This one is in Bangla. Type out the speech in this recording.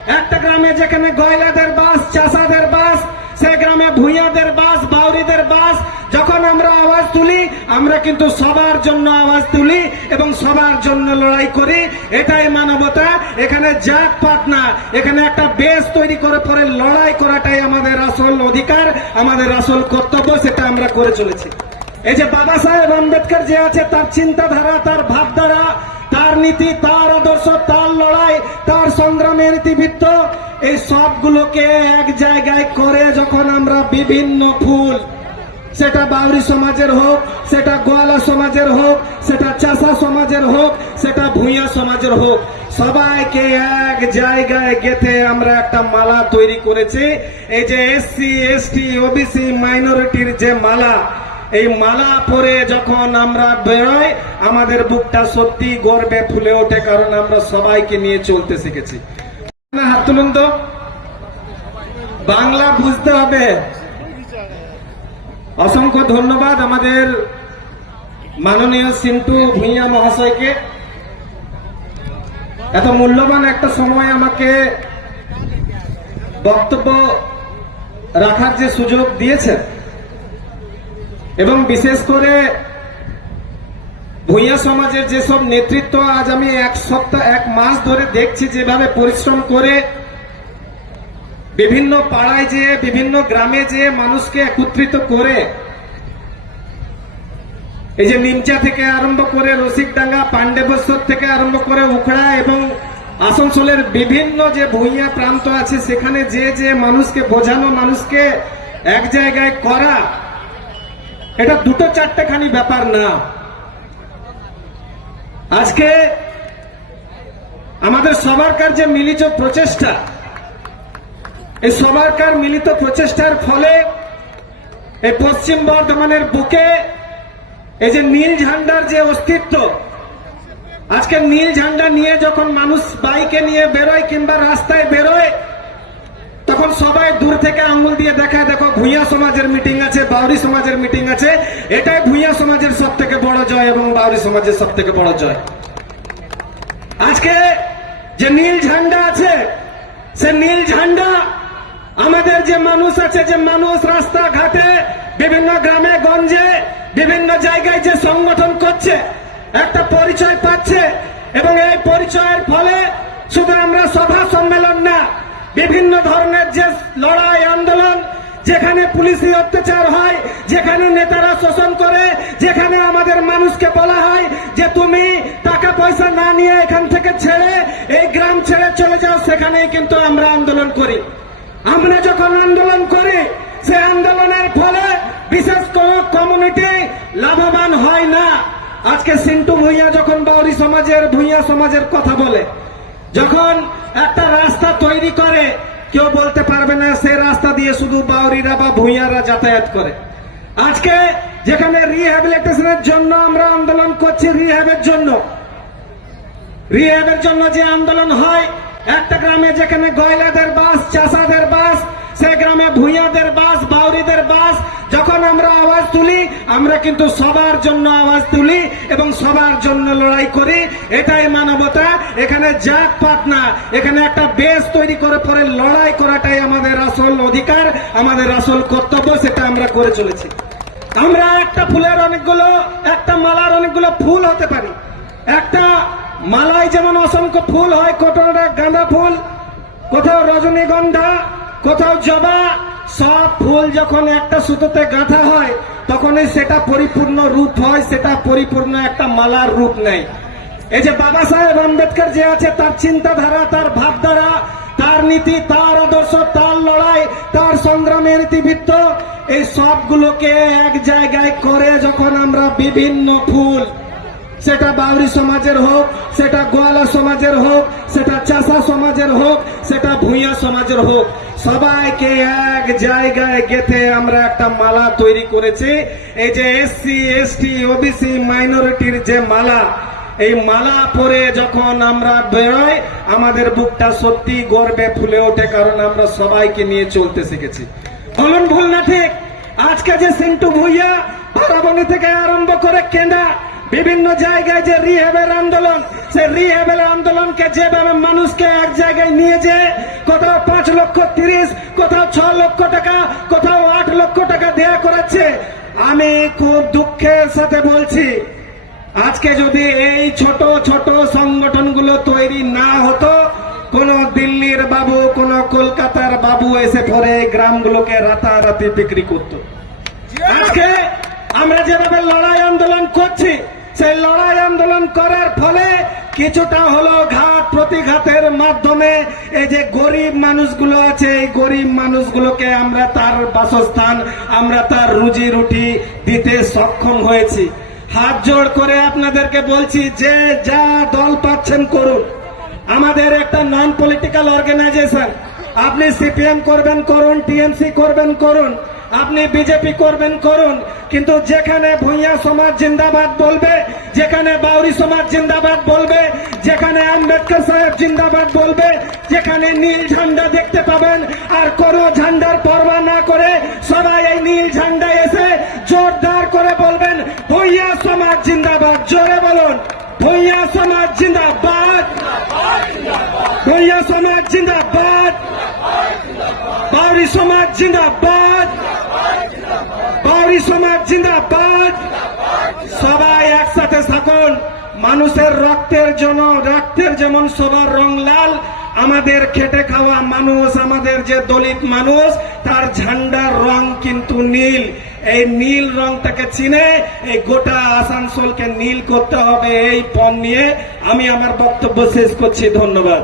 একটা গ্রামে যেখানে গয়লাদের বাস, চাষাদের বাস, সে গ্রামে ভূঁইয়াদের বাস, বাউরিদের বাস, যখন আমরা আওয়াজ তুলি, আমরা কিন্তু সবার জন্য আওয়াজ তুলি এবং সবার জন্য লড়াই করি। এটাই মানবতা। এখানে জাত পাত না, এখানে একটা বেশ তৈরি করে পরে লড়াই করাটাই আমাদের আসল অধিকার, আমাদের আসল কর্তব্য। সেটা আমরা করে চলেছি। এই যে বাবা সাহেব আম্বেদকর যে আছে, তার চিন্তাধারা, তার ভাবধারা, তার নীতি, তার আদর্শ, তার লড়াই, তার সংগ্রামের ইতিবৃত্ত, এই সবগুলোকে এক জায়গায় করে যখন আমরা বিভিন্ন ফুল, সেটা বাউরি সমাজের হোক, সেটা গোয়ালা সমাজের হোক, সেটা চাষা সমাজের হোক, সেটা ভূঁইয়া সমাজের হোক, সবাইকে এক জায়গায় গেঁথে আমরা একটা মালা তৈরি করেছি। এই যে এসসি, এসটি, ওবিসি, মাইনরিটির যে মালা, এই মালা পরে যখন আমরা বেরোই, আমাদের বুকটা সত্যি গর্বে ফুলে ওঠে, কারণ আমরা সবাইকে নিয়ে চলতে শিখেছি। হাত তুলুন তো। বাংলা বুঝতে হবে। অসংখ্য ধন্যবাদ আমাদের মাননীয় সিন্টু ভূঁইয়া মহাশয়কে, এত মূল্যবান একটা সময় আমাকে বক্তব্য রাখার যে সুযোগ দিয়েছেন, এবং বিশেষ করে ভূঁইয়া সমাজের যেসব নেতৃত্ব আজ আমি এক মাস ধরে দেখছি যেভাবে পরিশ্রম করে বিভিন্ন পাড়ায় যেয়ে, বিভিন্ন গ্রামে যেয়ে মানুষকে একত্রিত করে, এই যে নিমচা থেকে আরম্ভ করে রসিকডাঙ্গা, পাণ্ডবেশ্বর থেকে আরম্ভ করে উখড়া এবং আসানসোলের বিভিন্ন যে ভূঁইয়া প্রান্ত আছে, সেখানে যে মানুষকে বোঝানো, মানুষকে এক জায়গায় করা, এটা দুটো চারটেখানি ব্যাপার না। আজকে আমাদের সবারকার যে মিলিত প্রচেষ্টা, এই সবারকার মিলিত প্রচেষ্টার ফলে এই পশ্চিম বর্ধমানের বুকে এই যে নীল ঝান্ডার যে অস্তিত্ব, আজকে নীল ঝান্ডা নিয়ে যখন মানুষ বাইকে নিয়ে বেরোয় কিংবা রাস্তায় বেরোয়, তখন সবাই দূর থেকে আঙ্গুল দিয়ে দেখায়, দেখো ভূঁইয়া সমাজের মিটিং আছে, বাউরি সমাজের মিটিং আছে। এটাই ভূঁইয়া সমাজের সব থেকে বড় জয় এবং বাউরি সমাজের সব থেকে বড় জয়। আজকে যে নীল ঝান্ডা আছে, সে নীল ঝান্ডা আমাদের যে মানুষ আছে, যে মানুষ রাস্তাঘাটে, বিভিন্ন গ্রামে গঞ্জে, বিভিন্ন জায়গায় যে সংগঠন করছে, একটা পরিচয় পাচ্ছে, এবং এই পরিচয়ের ফলে শুধু আমরা সভা সম্মেলন না, বিভিন্ন ধরনের যে লড়াই আন্দোলন, যেখানে পুলিশি অত্যাচার হয়, যেখানে নেতারা শোষণ করে, যেখানে আমাদের মানুষকে বলা হয় যে তুমি টাকা পয়সা না নিয়ে এখান থেকে ছেড়ে এই গ্রাম ছেড়ে চলে যাও, সেখানেই কিন্তু আমরা আন্দোলন করি। আমরা যখন আন্দোলন করি, সে আন্দোলনের ফলে বিশেষ কোন কমিউনিটি লাভবান হয় না। আজকে সিন্টু ভূঁইয়া যখন বাউরি সমাজের, ভূঁইয়া সমাজের কথা বলে, যখন একটা রাস্তা তৈরি করে, কেউ বলতে পারবে না সে রাস্তা দিয়ে শুধু বাউরিরা বা ভূঁইয়ারা যাতায়াত করে। আজকে যেখানে রিহ্যাবিলিটেশনের জন্য আমরা আন্দোলন করছি, রিহ্যাবের জন্য যে আন্দোলন হয়, একটা গ্রামে যেখানে গয়লাদের বাস, চাষাদের বাস, সে গ্রামে ভূঁইয়াদের বাস, বাউরিদের বাস, যখন আমরা আওয়াজ তুলি, আমরা কিন্তু সবার জন্য আওয়াজ তুলি এবং সবার জন্য লড়াই করি। এটাই মানবতা। এখানে জাত পাত না, এখানে একটা বেশ তৈরি করে পরে লড়াই করাটাই আমাদের আসল অধিকার, আমাদের আসল কর্তব্য। সেটা আমরা করে চলেছি। আমরা একটা ফুলের অনেকগুলো, একটা মালার অনেকগুলো ফুল হতে পারি। একটা মালায় যেমন অসংখ্য ফুল হয়, কোথাও গাঁদা ফুল, কোথাও রজনীগন্ধা, কোথাও জবা, সব ফুল যখন একটা সুতোতে গাঁথা হয়, তখনই সেটা পরিপূর্ণ রূপ হয়, সেটা পরিপূর্ণ একটা মালার রূপ নেয়। এই যে বাবা সাহেব আম্বেদকর যে আছে, তার চিন্তাধারা, তার ভাবধারা, তার নীতি, তার আদর্শ, তার লড়াই, তার সংগ্রামের ইতিবৃত্ত, এই সবগুলোকে এক জায়গায় করে যখন আমরা বিভিন্ন ফুল, সেটা বাউরি সমাজের হোক, সেটা গোয়ালা সমাজের হোক, সেটা চাষা সমাজের হোক, সেটা ভূঁইয়া সমাজের হোক, সবাইকে এক জায়গায় গেঁথে আমরা একটা মালা তৈরি করেছি। এই যে এসসি, এসটি, ওবিসি, মাইনরিটির যে মালা, এই মালা পরে যখন আমরা বেরোই, আমাদের বুকটা সত্যি গর্বে ফুলে ওঠে, কারণ আমরা সবাইকে নিয়ে চলতে শিখেছি। বলুন ভুল না ঠিক? আজকে যে সিন্টু ভূঁইয়া বারাবণী থেকে আরম্ভ করে কেন্দা, বিভিন্ন জায়গায় যে রিহ্যাবের আন্দোলন, সেই রিহ্যাবের আন্দোলনকে যেভাবে মানুষকে এক জায়গায় নিয়ে যে কোথাও 5,30,000, কোথাও 6 লক্ষ টাকা, কোথাও 8 লক্ষ টাকা দেয়া করাচ্ছে। আমি খুব দুঃখের সাথে বলছি, আজকে যদি এই ছোট ছোট সংগঠনগুলো তৈরি না হতো, কোন দিল্লির বাবু, কোন কলকাতার বাবু এসে পরে গ্রামগুলোকে রাতারাতি বিক্রি করত। আজকে আমরা যেভাবে লড়াই আন্দোলন করছি, সেই লড়াই আন্দোলন করার ফলে কিছুটা হলো ঘাত প্রতিঘাতের মাধ্যমে এই যে গরিব মানুষগুলো আছে, এই গরিব মানুষগুলোকে আমরা তার বাসস্থান, আমরা তার রুজি রুটি দিতে সক্ষম হয়েছি। হাত জোড় করে আপনাদেরকে বলছি, যে যা দল পাচ্ছেন করুন। আমাদের একটা নন পলিটিক্যাল অর্গানাইজেশন, আপনি সিপিএম করবেন করুন, টিএমসি করবেন করুন, আপনি বিজেপি করবেন করুন, কিন্তু যেখানে ভূঁইয়া সমাজ জিন্দাবাদ বলবে, যেখানে বাউরি সমাজ জিন্দাবাদ বলবে, যেখানে আম্বেদকর সাহেব জিন্দাবাদ বলবে, যেখানে নীল ঝান্ডা দেখতে পাবেন, আর কোন ঝান্ডার পরোয়া না করে সবাই এই নীল ঝান্ডা এসে জোরদার করে বলবেন ভূঁইয়া সমাজ জিন্দাবাদ। জোরে বলুন, ভূঁইয়া সমাজ জিন্দাবাদ, ভূঁইয়া সমাজ জিন্দাবাদ, বাউরি সমাজ জিন্দাবাদ, বাউরি সমাজ জিন্দাবাদ। সবাই একসাথে থাকুন। মানুষের রক্তের যেমন সবার রং লাল, আমাদের খেটে খাওয়া মানুষ, আমাদের যে দলিত মানুষ, তার ঝান্ডার রং কিন্তু নীল। এই নীল রংটাকে চিনে এই গোটা আসানসোলকে নীল করতে হবে, এই পণ নিয়ে আমি আমার বক্তব্য শেষ করছি। ধন্যবাদ।